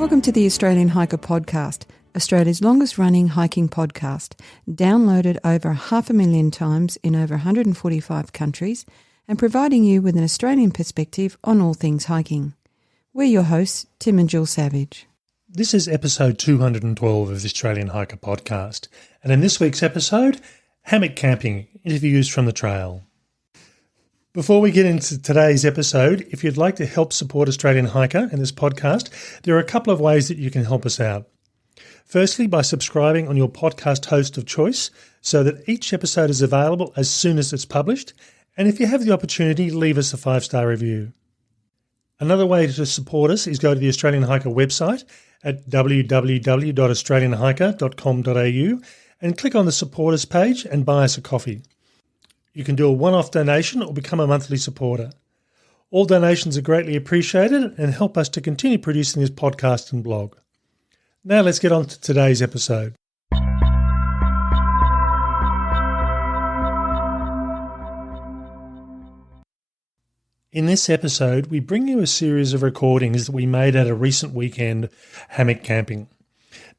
Welcome to the Australian Hiker Podcast, Australia's longest running hiking podcast, downloaded over 500,000 times in over 145 countries and providing you with an Australian perspective on all things hiking. We're your hosts, Tim and Jill Savage. This is episode 212 of the Australian Hiker Podcast, and in this week's episode, hammock camping, interviews from the trail. Before we get into today's episode, if you'd like to help support Australian Hiker and this podcast, there are a couple of ways that you can help us out. Firstly, by subscribing on your podcast host of choice so that each episode is available as soon as it's published, and if you have the opportunity, leave us a 5-star review. Another way to support us is go to the Australian Hiker website at www.australianhiker.com.au and click on the Support Us page and buy us a coffee. You can do a one-off donation or become a monthly supporter. All donations are greatly appreciated and help us to continue producing this podcast and blog. Now let's get on to today's episode. In this episode, we bring you a series of recordings that we made at a recent weekend hammock camping.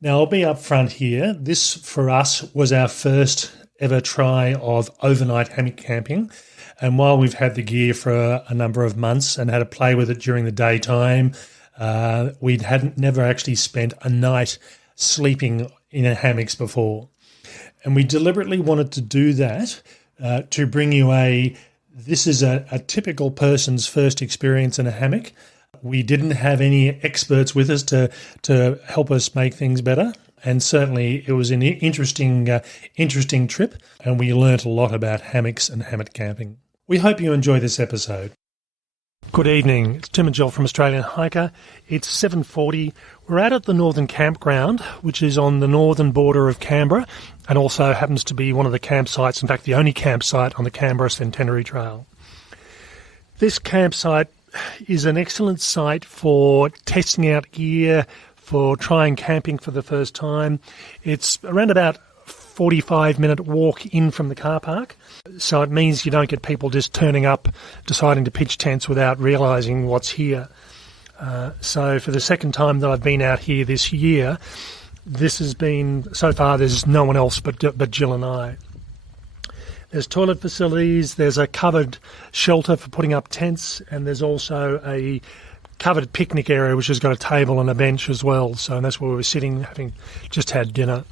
Now, I'll be up front here. This, for us, was our first ever try of overnight hammock camping. And while we've had the gear for a number of months and had to play with it during the daytime, we hadn't never actually spent a night sleeping in hammocks before. And we deliberately wanted to do that to bring you this is a typical person's first experience in a hammock. We didn't have any experts with us to help us make things better. And certainly it was an interesting trip, and we learnt a lot about hammocks and hammock camping. We hope you enjoy this episode. Good evening. It's Tim and Jill from Australian Hiker. It's 7:40. We're out at the Northern Campground, which is on the northern border of Canberra, and also happens to be one of the campsites, in fact the only campsite on the Canberra Centenary Trail. This campsite is an excellent site for testing out gear, for trying camping for the first time. It's around about 45-minute walk in from the car park, so it means you don't get people just turning up, deciding to pitch tents without realising what's here. So for the second time that I've been out here this year, this has been, so far there's no one else but Jill and I. There's toilet facilities, there's a covered shelter for putting up tents, and there's also a covered picnic area which has got a table and a bench as well. So that's where we were sitting, having just had dinner.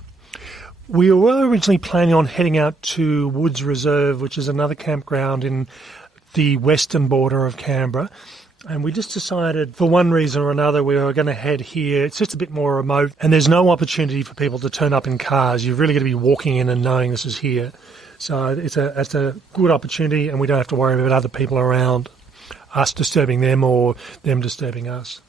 We were originally planning on heading out to Woods Reserve, which is another campground in the western border of Canberra. And we just decided, for one reason or another, we were going to head here. It's just a bit more remote, and there's no opportunity for people to turn up in cars. You've really got to be walking in and knowing this is here. So it's a good opportunity, and we don't have to worry about other people around, us disturbing them or them disturbing us.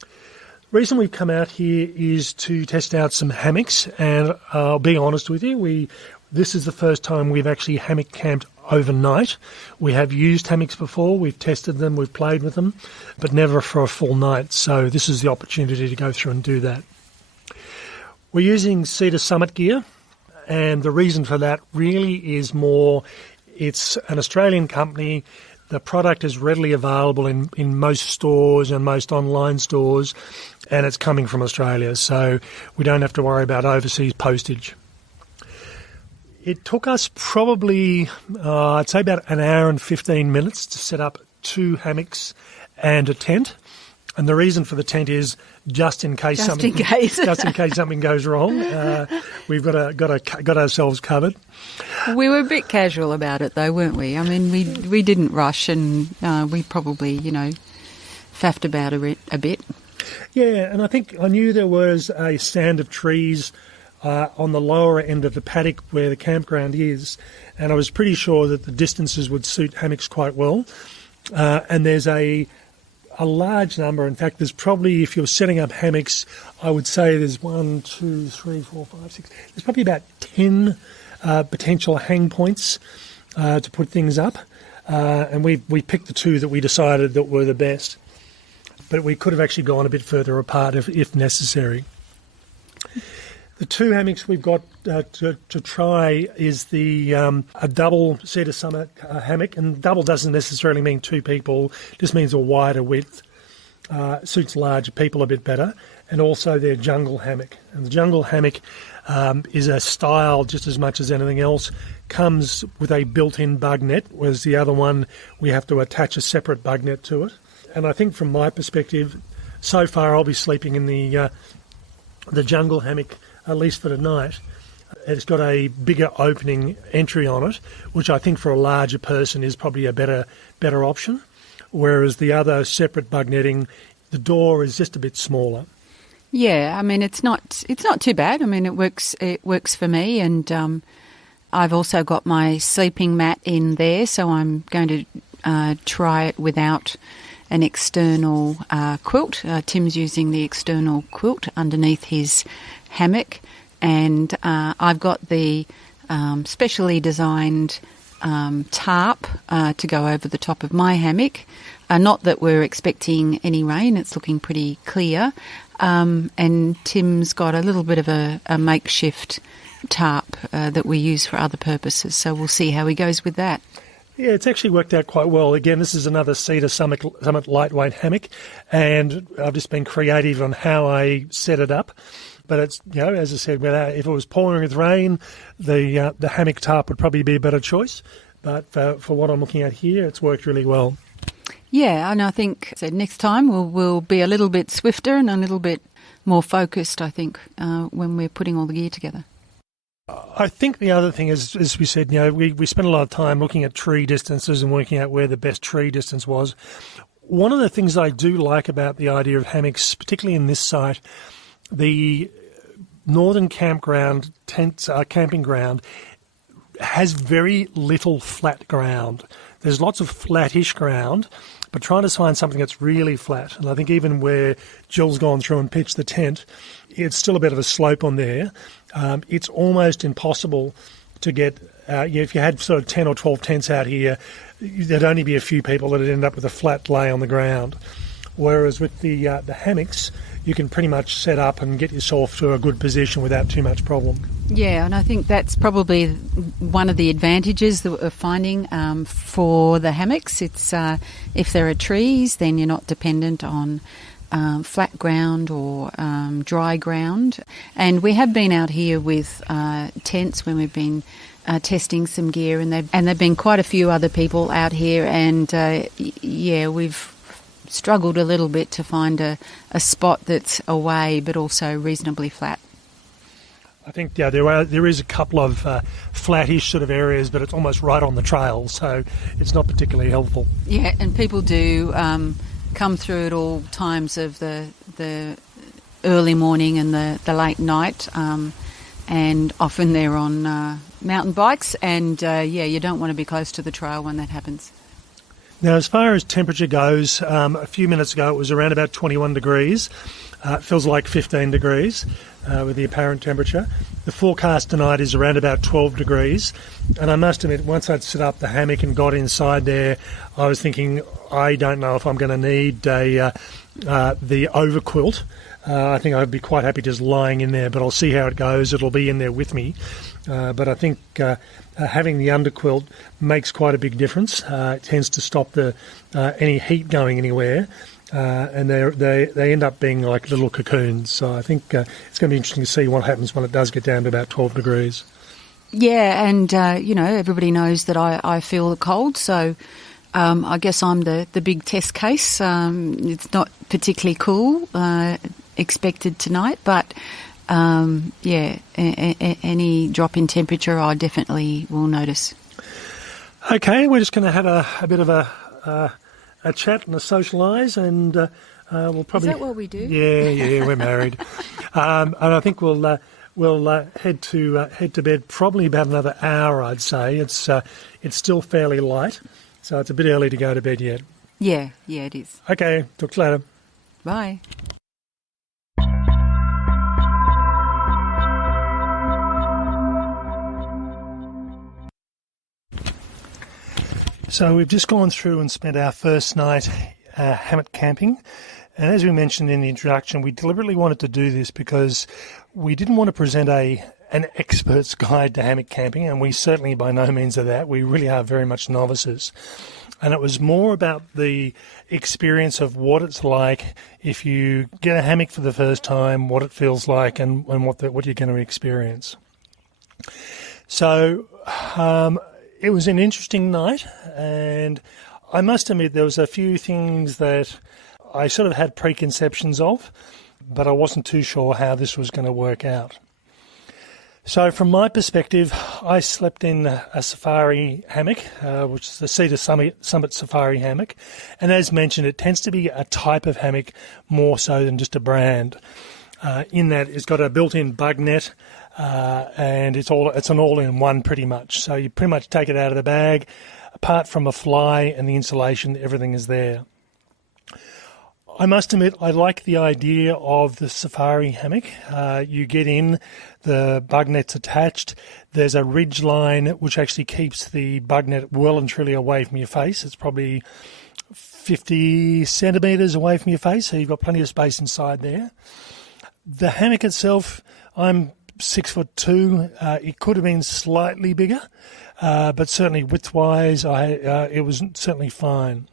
The reason we've come out here is to test out some hammocks, and I'll be honest with you, this is the first time we've actually hammock camped overnight. We have used hammocks before, we've tested them, we've played with them, but never for a full night, so this is the opportunity to go through and do that. We're using Cedar Summit gear, and the reason for that really is it's an Australian company. The product is readily available in most stores and most online stores, and it's coming from Australia, so we don't have to worry about overseas postage. It took us probably, I'd say about an hour and 15 minutes to set up 2 hammocks and a tent. And the reason for the tent is just in case something goes wrong. We've got ourselves covered. We were a bit casual about it, though, weren't we? I mean, we didn't rush, and we probably, faffed about a bit. Yeah, and I think I knew there was a stand of trees on the lower end of the paddock where the campground is, and I was pretty sure that the distances would suit hammocks quite well. And there's a large number. In fact, there's probably, if you're setting up hammocks, I would say there's 1, 2, 3, 4, 5, 6. There's probably about 10 potential hang points to put things up, and we picked the 2 that we decided that were the best. But we could have actually gone a bit further apart if necessary. The 2 hammocks we've got to try is a double Cedar Summit hammock, and double doesn't necessarily mean 2 people, it just means a wider width. suits larger people a bit better, and also their jungle hammock. And the jungle hammock is a style just as much as anything else, comes with a built-in bug net, whereas the other one we have to attach a separate bug net to it. And I think from my perspective, so far I'll be sleeping in the jungle hammock, at least for tonight. It's got a bigger opening entry on it, which I think for a larger person is probably a better option. Whereas the other separate bug netting, the door is just a bit smaller. Yeah, I mean it's not too bad. I mean it works for me, and I've also got my sleeping mat in there, so I'm going to try it without an external quilt. Tim's using the external quilt underneath his hammock, and I've got the specially designed tarp to go over the top of my hammock. Not that we're expecting any rain, it's looking pretty clear. And Tim's got a little bit of a makeshift tarp that we use for other purposes, so we'll see how he goes with that. Yeah, it's actually worked out quite well. Again, this is another Cedar Summit lightweight hammock, and I've just been creative on how I set it up. But it's, as I said, if it was pouring with rain, the hammock tarp would probably be a better choice. But for what I'm looking at here, it's worked really well. Yeah, and I think next time we'll be a little bit swifter and a little bit more focused, I think, when we're putting all the gear together. I think the other thing is, as we said, we spent a lot of time looking at tree distances and working out where the best tree distance was. One of the things I do like about the idea of hammocks, particularly in this site, the northern camping ground has very little flat ground. There's lots of flattish ground, but trying to find something that's really flat. And I think even where Jill's gone through and pitched the tent, it's still a bit of a slope on there. It's almost impossible to get, if you had sort of 10 or 12 tents out here, there'd only be a few people that would end up with a flat lay on the ground. Whereas with the hammocks, you can pretty much set up and get yourself to a good position without too much problem. Yeah, and I think that's probably one of the advantages that we're finding for the hammocks. It's if there are trees, then you're not dependent on flat ground or dry ground. And we have been out here with tents when we've been testing some gear, and there've been quite a few other people out here, and we've struggled a little bit to find a spot that's away but also reasonably flat. I think there is a couple of flattish sort of areas, but it's almost right on the trail, so it's not particularly helpful. Yeah, and people do come through at all times of the early morning and the late night, and often they're on mountain bikes, and you don't want to be close to the trail when that happens. Now, as far as temperature goes, a few minutes ago it was around about 21 degrees. It feels like 15 degrees with the apparent temperature. The forecast tonight is around about 12 degrees. And I must admit, once I'd set up the hammock and got inside there, I was thinking, I don't know if I'm going to need the overquilt. I think I'd be quite happy just lying in there, but I'll see how it goes. It'll be in there with me. But I think having the underquilt makes quite a big difference. It tends to stop any heat going anywhere. And they end up being like little cocoons. So I think it's going to be interesting to see what happens when it does get down to about 12 degrees. Yeah, and, everybody knows that I feel the cold, so I guess I'm the big test case. It's not particularly cool expected tonight, but, any drop in temperature I definitely will notice. Okay, we're just going to have a bit of a chat and a socialise, and we'll probably... Is that what we do? Yeah, we're married. And I think we'll head to bed probably about another hour, I'd say. It's still fairly light, so it's a bit early to go to bed yet. Yeah, it is. Okay, talk to you later. Bye. So we've just gone through and spent our first night hammock camping. And as we mentioned in the introduction, we deliberately wanted to do this because we didn't want to present an expert's guide to hammock camping, and we certainly by no means are that. We really are very much novices. And it was more about the experience of what it's like if you get a hammock for the first time, what it feels like, and what you're going to experience. So it was an interesting night, and I must admit there was a few things that I sort of had preconceptions of, but I wasn't too sure how this was going to work out. So from my perspective, I slept in a safari hammock, which is the Cedar Summit Safari Hammock. And as mentioned, it tends to be a type of hammock more so than just a brand. In that it's got a built-in bug net, and it's an all-in-one pretty much. So you pretty much take it out of the bag. Apart from a fly and the insulation, everything is there. I must admit, I like the idea of the safari hammock. You get in, the bug net's attached. There's a ridge line which actually keeps the bug net well and truly away from your face. It's probably 50 centimetres away from your face, so you've got plenty of space inside there. The hammock itself, I'm 6'2". It could have been slightly bigger, but certainly width-wise, it was certainly fine.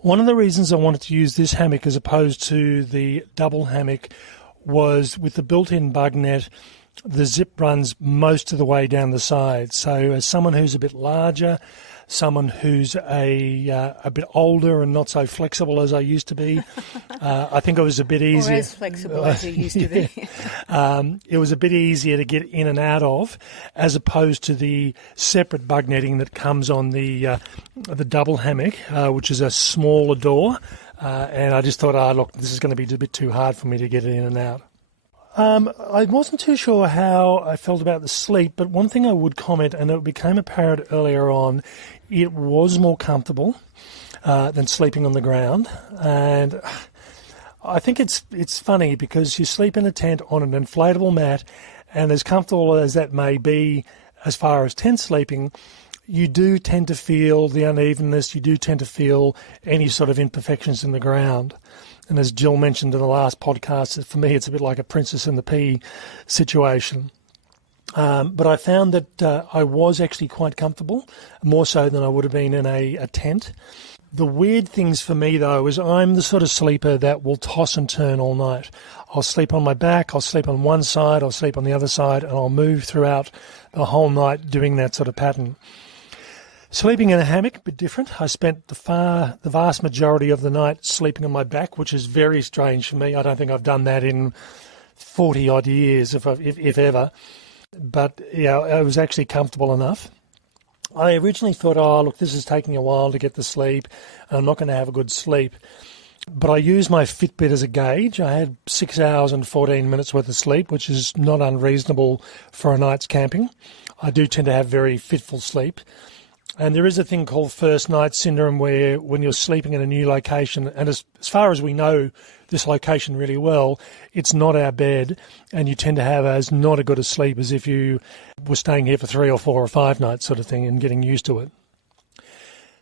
One of the reasons I wanted to use this hammock as opposed to the double hammock was with the built-in bug net, the zip runs most of the way down the side. So as someone who's a bit larger, someone who's a bit older and not so flexible as I used to be, I think it was a bit easier. Or as flexible as you used to be. It was a bit easier to get in and out of, as opposed to the separate bug netting that comes on the double hammock, which is a smaller door. And I just thought, look, this is going to be a bit too hard for me to get it in and out. I wasn't too sure how I felt about the sleep, but one thing I would comment, and it became apparent earlier on, it was more comfortable than sleeping on the ground. And I think it's funny because you sleep in a tent on an inflatable mat, and as comfortable as that may be as far as tent sleeping, you do tend to feel the unevenness, you do tend to feel any sort of imperfections in the ground. And as Jill mentioned in the last podcast, for me it's a bit like a Princess and the Pea situation. But I found that I was actually quite comfortable, more so than I would have been in a tent. The weird things for me, though, is I'm the sort of sleeper that will toss and turn all night. I'll sleep on my back, I'll sleep on one side, I'll sleep on the other side, and I'll move throughout the whole night doing that sort of pattern. Sleeping in a hammock, a bit different. I spent the vast majority of the night sleeping on my back, which is very strange for me. I don't think I've done that in 40-odd years, if ever. But, yeah, it was actually comfortable enough. I originally thought, look, this is taking a while to get to sleep, and I'm not going to have a good sleep. But I used my Fitbit as a gauge. I had 6 hours and 14 minutes worth of sleep, which is not unreasonable for a night's camping. I do tend to have very fitful sleep. And there is a thing called first night syndrome where when you're sleeping in a new location, and as far as we know this location really well, it's not our bed, and you tend to have as not a good a sleep as if you were staying here for 3 or 4 or 5 nights sort of thing and getting used to it.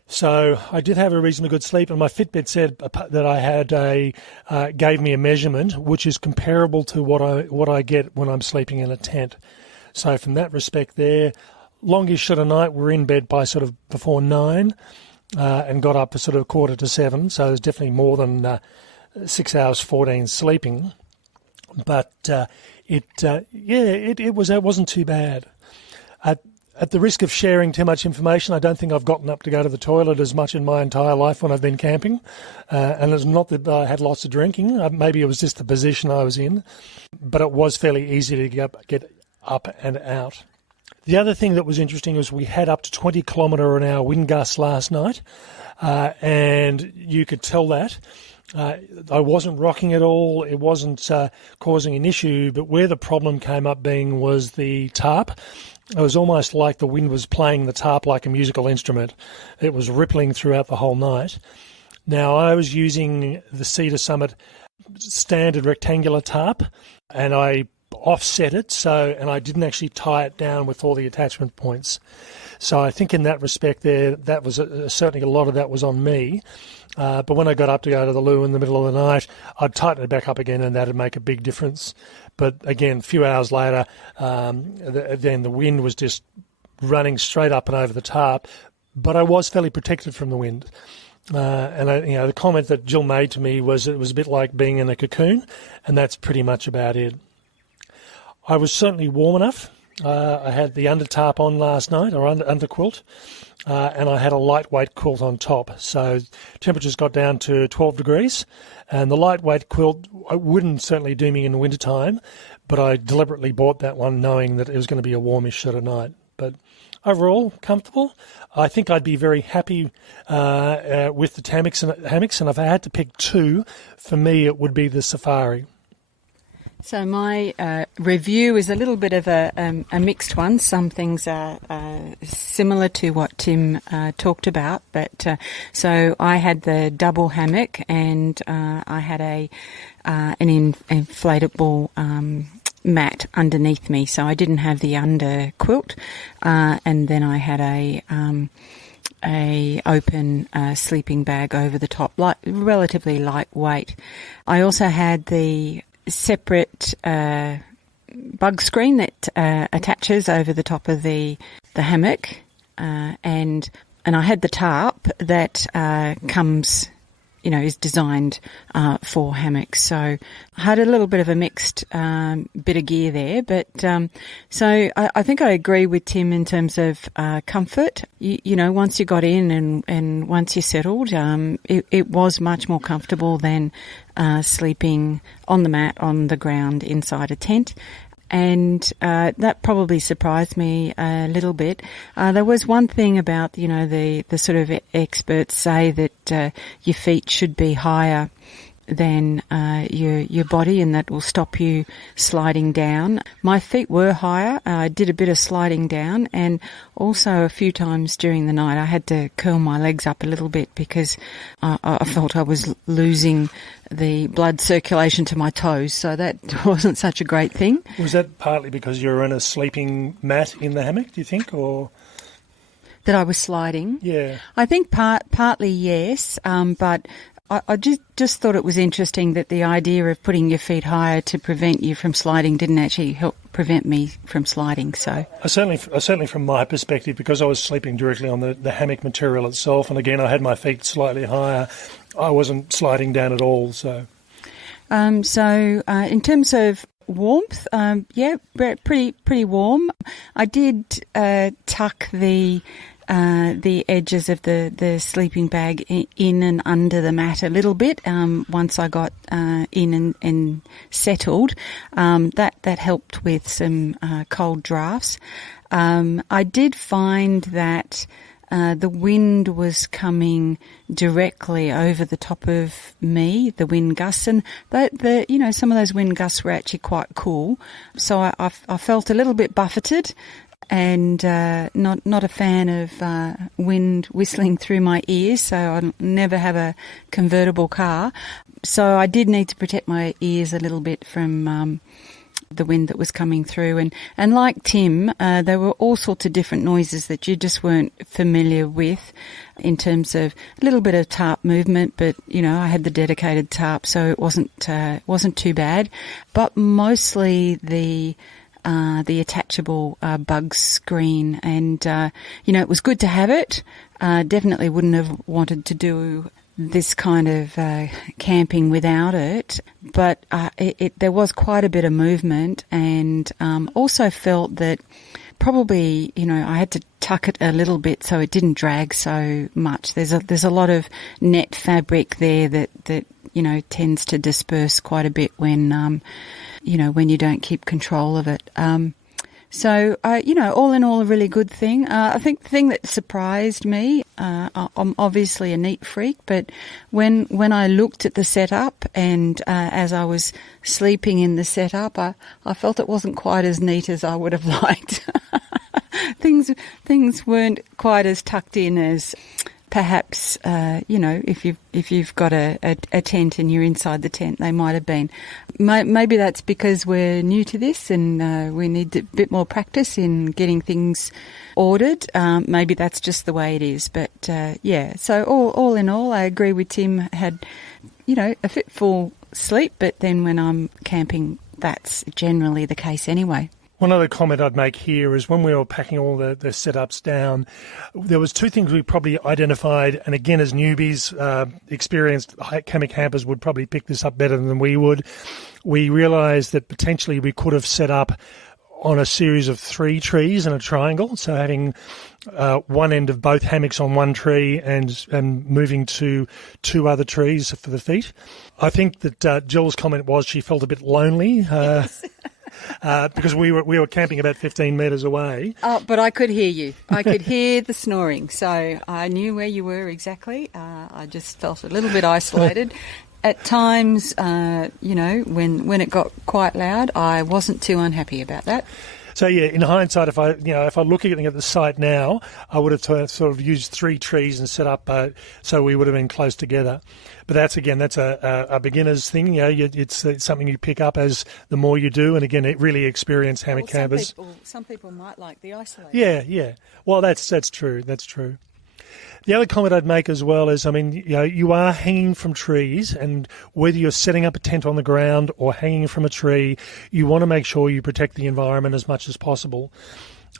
So I did have a reasonably good sleep, and my Fitbit said that I had gave me a measurement which is comparable to what I get when I'm sleeping in a tent. So from that respect there, longest shot of night, we're in bed by sort of before 9 and got up for sort of 6:45, so there's definitely more than 6 hours 14 sleeping. But it wasn't too bad. At the risk of sharing too much information, I don't think I've gotten up to go to the toilet as much in my entire life when I've been camping. And it's not that I had lots of drinking. Maybe it was just the position I was in. But it was fairly easy to get up and out. The other thing that was interesting was we had up to 20 km/h wind gusts last night, and you could tell that. I wasn't rocking at all. It wasn't causing an issue, but where the problem came up being was the tarp. It was almost like the wind was playing the tarp like a musical instrument. It was rippling throughout the whole night. Now, I was using the Cedar Summit standard rectangular tarp, and I offset it, and I didn't actually tie it down with all the attachment points. So I think in that respect there, that was certainly a lot of that was on me. But when I got up to go to the loo in the middle of the night, I'd tighten it back up again, and that'd make a big difference. But again, a few hours later, then the wind was just running straight up and over the tarp, but I was fairly protected from the wind. The comment that Jill made to me was it was a bit like being in a cocoon, and that's pretty much about it. I was certainly warm enough. I had the under tarp on last night, or under quilt, and I had a lightweight quilt on top. So temperatures got down to 12 degrees, and the lightweight quilt wouldn't certainly do me in the wintertime, but I deliberately bought that one knowing that it was going to be a warmish sort of night. But overall, comfortable. I think I'd be very happy with the hammocks, and if I had to pick two, for me it would be the Safari. So my review is a little bit of a mixed one. Some things are similar to what Tim talked about, but so I had the double hammock, and I had an inflatable mat underneath me, so I didn't have the under quilt, and then I had a open sleeping bag over the top, relatively lightweight. I also had the separate bug screen that attaches over the top of the hammock, and I had the tarp that comes, is designed for hammocks. So I had a little bit of a mixed bit of gear there, but so I think I agree with Tim in terms of comfort. Once you got in and once you settled, it was much more comfortable than sleeping on the mat on the ground inside a tent. And that probably surprised me a little bit. There was one thing about, the sort of experts say that your feet should be higher than your body, and that will stop you sliding down. My feet were higher. I did a bit of sliding down, and also a few times during the night I had to curl my legs up a little bit because I felt I was losing the blood circulation to my toes, so that wasn't such a great thing. Was that partly because you were in a sleeping mat in the hammock, do you think, or...? That I was sliding? Yeah. I think partly yes, but I just thought it was interesting that the idea of putting your feet higher to prevent you from sliding didn't actually help prevent me from sliding. So certainly from my perspective, because I was sleeping directly on the hammock material itself, and again I had my feet slightly higher, I wasn't sliding down at all. So in terms of warmth, pretty warm. I did tuck the edges of the sleeping bag in and under the mat a little bit once I got in and settled. That helped with some cold drafts. I did find that the wind was coming directly over the top of me, the wind gusts, and some of those wind gusts were actually quite cool. So I felt a little bit buffeted, and not a fan of wind whistling through my ears, so I never have a convertible car. So I did need to protect my ears a little bit from the wind that was coming through. And like Tim, there were all sorts of different noises that you just weren't familiar with in terms of a little bit of tarp movement, but, I had the dedicated tarp, so it wasn't too bad. But mostly the attachable bug screen, and it was good to have it. Definitely wouldn't have wanted to do this kind of camping without it, but there was quite a bit of movement, and also felt that probably I had to tuck it a little bit so it didn't drag so much. There's a lot of net fabric there that tends to disperse quite a bit when when you don't keep control of it. So, all in all, a really good thing. I think the thing that surprised me, I'm obviously a neat freak, but when I looked at the setup and as I was sleeping in the setup, I felt it wasn't quite as neat as I would have liked. Things weren't quite as tucked in as perhaps, if you've got a tent and you're inside the tent, they might have been. Maybe that's because we're new to this and we need a bit more practice in getting things ordered. Maybe that's just the way it is. But, so all in all, I agree with Tim, had, a fitful sleep, but then when I'm camping, that's generally the case anyway. One other comment I'd make here is when we were packing all the setups down, there was two things we probably identified, and again, as newbies, experienced hammock campers would probably pick this up better than we would. We realised that potentially we could have set up on a series of 3 trees in a triangle, so having one end of both hammocks on one tree and moving to 2 other trees for the feet. I think that Jill's comment was she felt a bit lonely. Because we were camping about 15 metres away. Oh, but I could hear you. I could hear the snoring, so I knew where you were exactly. I just felt a little bit isolated. At times, when it got quite loud, I wasn't too unhappy about that. So yeah, in hindsight, if I look at the site now, I would have sort of used 3 trees and set up so we would have been close together. But that's a beginner's thing. It's something you pick up as the more you do, and again, it really experienced hammock campers. Some people might like the isolation. Yeah. Well, that's true. That's true. The other comment I'd make as well is, you are hanging from trees, and whether you're setting up a tent on the ground or hanging from a tree, you want to make sure you protect the environment as much as possible.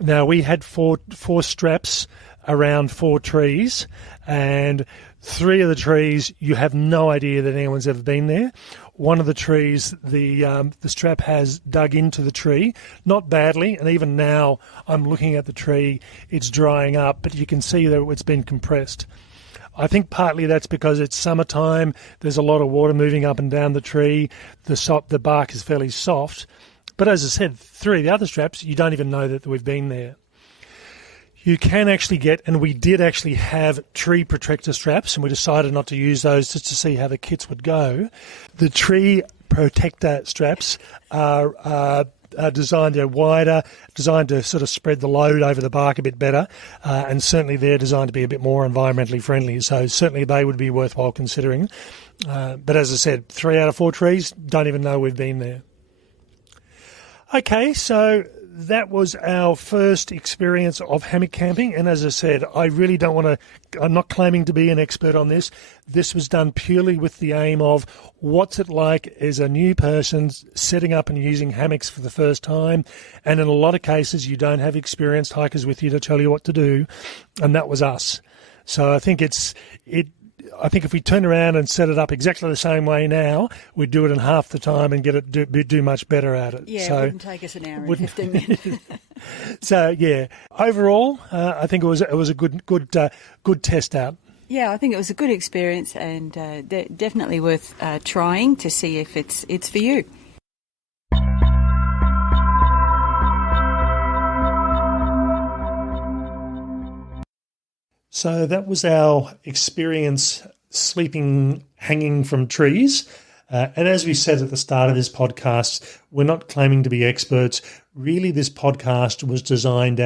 Now, we had four straps around 4 trees, and 3 of the trees, you have no idea that anyone's ever been there. One of the trees, the strap has dug into the tree, not badly, and even now I'm looking at the tree, it's drying up, but you can see that it's been compressed. I think partly that's because it's summertime, there's a lot of water moving up and down the tree, the bark is fairly soft, but as I said, 3 of the other straps, you don't even know that we've been there. You can actually get, and we did actually have tree protractor straps, and we decided not to use those just to see how the kits would go. The tree protector straps are designed, they're wider, designed to sort of spread the load over the bark a bit better, and certainly they're designed to be a bit more environmentally friendly, so certainly they would be worthwhile considering. But as I said, 3 out of 4 trees, don't even know we've been there. Okay, so that was our first experience of hammock camping, and as I said, I really don't want to, I'm not claiming to be an expert on this. This was done purely with the aim of what's it like as a new person setting up and using hammocks for the first time, and in a lot of cases you don't have experienced hikers with you to tell you what to do, and that was us. So I think I think if we turn around and set it up exactly the same way now, we'd do it in half the time and do much better at it. Yeah, it wouldn't take us an hour and 15 minutes. So yeah, overall, I think it was a good test out. Yeah, I think it was a good experience, and definitely worth trying to see if it's for you. So that was our experience hanging from trees. And as we said at the start of this podcast, we're not claiming to be experts. Really, this podcast was designed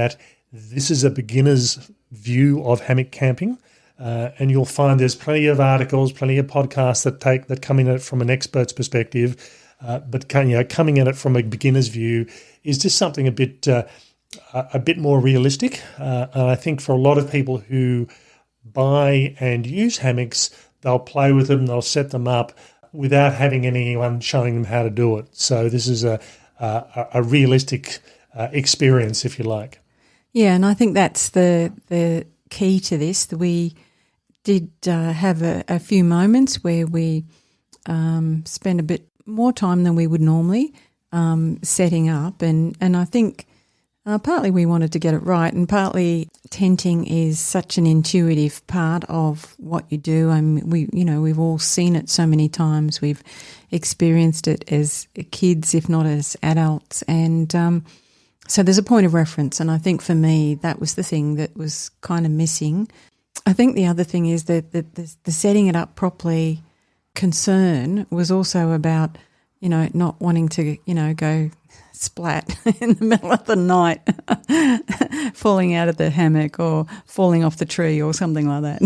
this is a beginner's view of hammock camping. And you'll find there's plenty of articles, plenty of podcasts that come in at it from an expert's perspective. But coming at it from a beginner's view is just something a bit more realistic. And I think for a lot of people who buy and use hammocks, they'll play with them, they'll set them up without having anyone showing them how to do it. So this is a realistic experience, if you like. Yeah, and I think that's the key to this. We did have a few moments where we spent a bit more time than we would normally setting up, and I think partly we wanted to get it right, and partly tenting is such an intuitive part of what you do. I mean, we've all seen it so many times. We've experienced it as kids, if not as adults, and so there's a point of reference. And I think for me, that was the thing that was kind of missing. I think the other thing is that the setting it up properly concern was also about, not wanting to, go splat in the middle of the night, falling out of the hammock or falling off the tree or something like that.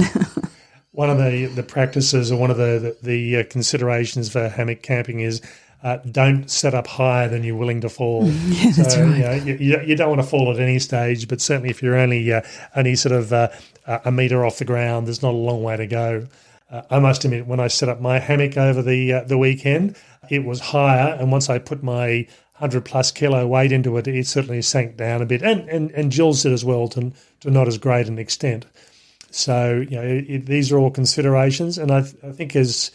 One of the practices, or one of the considerations for hammock camping is don't set up higher than you're willing to fall. Yeah, that's right. You don't want to fall at any stage, but certainly if you're only sort of a metre off the ground, there's not a long way to go. I must admit, when I set up my hammock over the weekend, it was higher, and once I put my 100 plus kilo weight into it, it certainly sank down a bit. And Jill's did as well to not as great an extent. So, these are all considerations. And I think as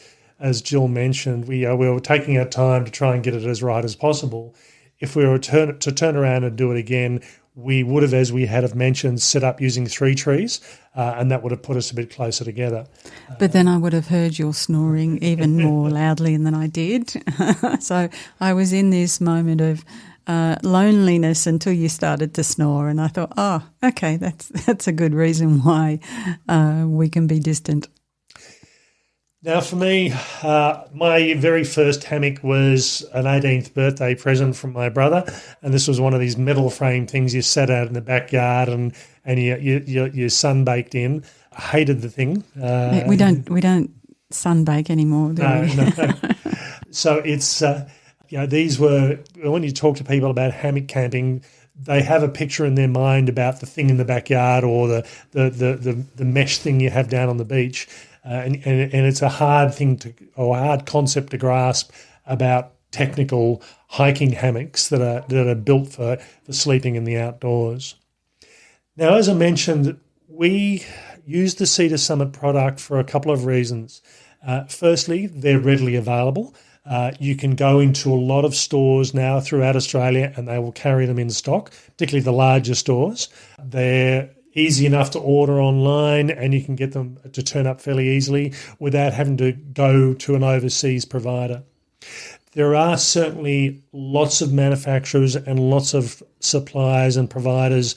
Jill mentioned, we were taking our time to try and get it as right as possible. If we were to turn around and do it again, we would have, as we had mentioned, set up using 3 trees, and that would have put us a bit closer together. But then I would have heard your snoring even more loudly than I did. So I was in this moment of loneliness until you started to snore, and I thought, oh, okay, that's a good reason why we can be distant. Now, for me, my very first hammock was an 18th birthday present from my brother, and this was one of these metal frame things you sat out in the backyard and you sunbaked in. I hated the thing. We don't sunbake anymore, do we? No. So it's these were, when you talk to people about hammock camping, they have a picture in their mind about the thing in the backyard or the mesh thing you have down on the beach. And it's a hard hard concept to grasp about technical hiking hammocks that are built for sleeping in the outdoors. Now, as I mentioned, we use the Cedar Summit product for a couple of reasons. Firstly, they're readily available. You can go into a lot of stores now throughout Australia and they will carry them in stock, particularly the larger stores. They're easy enough to order online and you can get them to turn up fairly easily without having to go to an overseas provider. There are certainly lots of manufacturers and lots of suppliers and providers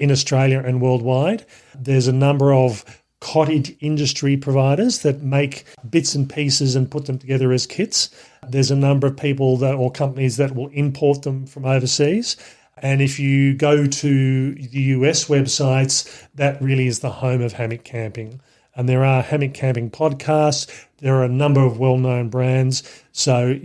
in Australia and worldwide. There's a number of cottage industry providers that make bits and pieces and put them together as kits. There's a number of people or companies that will import them from overseas. And if you go to the US websites, that really is the home of hammock camping. And there are hammock camping podcasts. There are a number of well-known brands. So,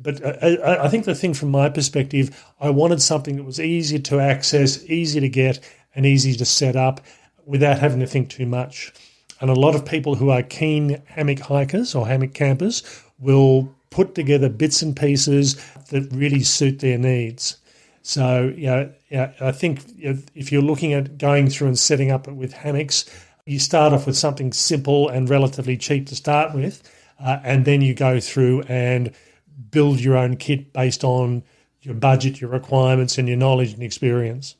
but I think the thing from my perspective, I wanted something that was easy to access, easy to get, and easy to set up without having to think too much. And a lot of people who are keen hammock hikers or hammock campers will put together bits and pieces that really suit their needs. So, I think if you're looking at going through and setting up with hammocks, you start off with something simple and relatively cheap to start with, and then you go through and build your own kit based on your budget, your requirements, and your knowledge and experience.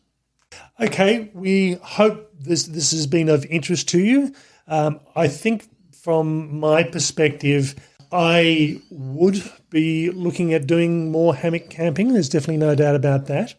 Okay, we hope this has been of interest to you. I think from my perspective, I would be looking at doing more hammock camping. There's definitely no doubt about that.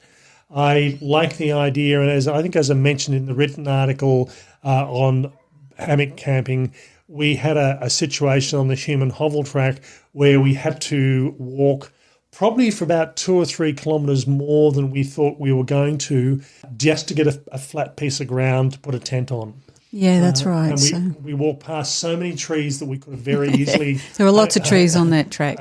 I like the idea, and as I mentioned in the written article on hammock camping, we had a situation on the Human Hovel Track where we had to walk probably for about 2 or 3 kilometres more than we thought we were going to just to get a flat piece of ground to put a tent on. Yeah, that's right. And we walked past so many trees that we could have very easily... There were lots of trees on that track.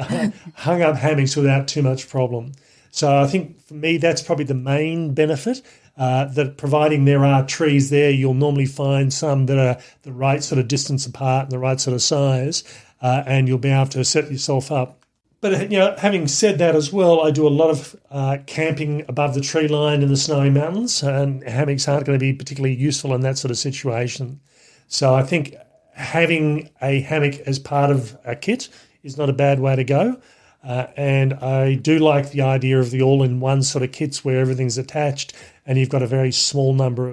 Hung up hammocks without too much problem. So I think for me that's probably the main benefit, that providing there are trees there, you'll normally find some that are the right sort of distance apart and the right sort of size, and you'll be able to set yourself up. But, having said that as well, I do a lot of camping above the tree line in the snowy mountains, and hammocks aren't going to be particularly useful in that sort of situation. So I think having a hammock as part of a kit is not a bad way to go. And I do like the idea of the all-in-one sort of kits where everything's attached and you've got a very small number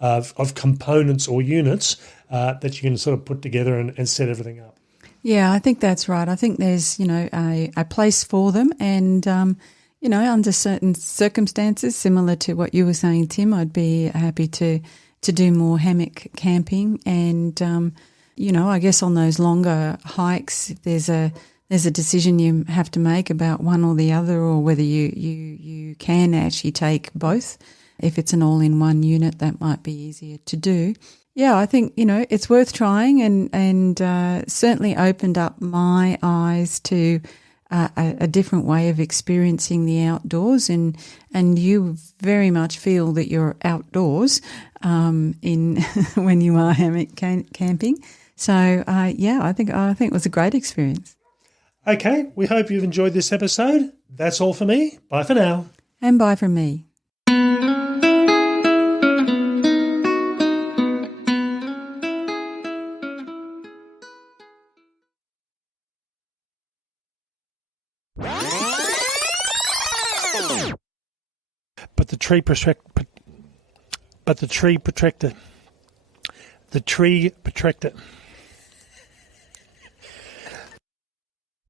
of components or units that you can sort of put together and set everything up. Yeah, I think that's right. I think there's, a place for them and, under certain circumstances, similar to what you were saying, Tim, I'd be happy to do more hammock camping and, I guess on those longer hikes, there's a decision you have to make about one or the other or whether you can actually take both. If it's an all-in-one unit, that might be easier to do. Yeah, I think, it's worth trying and certainly opened up my eyes to a different way of experiencing the outdoors and you very much feel that you're outdoors in when you are hammock camping. So, I think it was a great experience. Okay, we hope you've enjoyed this episode. That's all for me. Bye for now. And bye from me. But the tree protractor.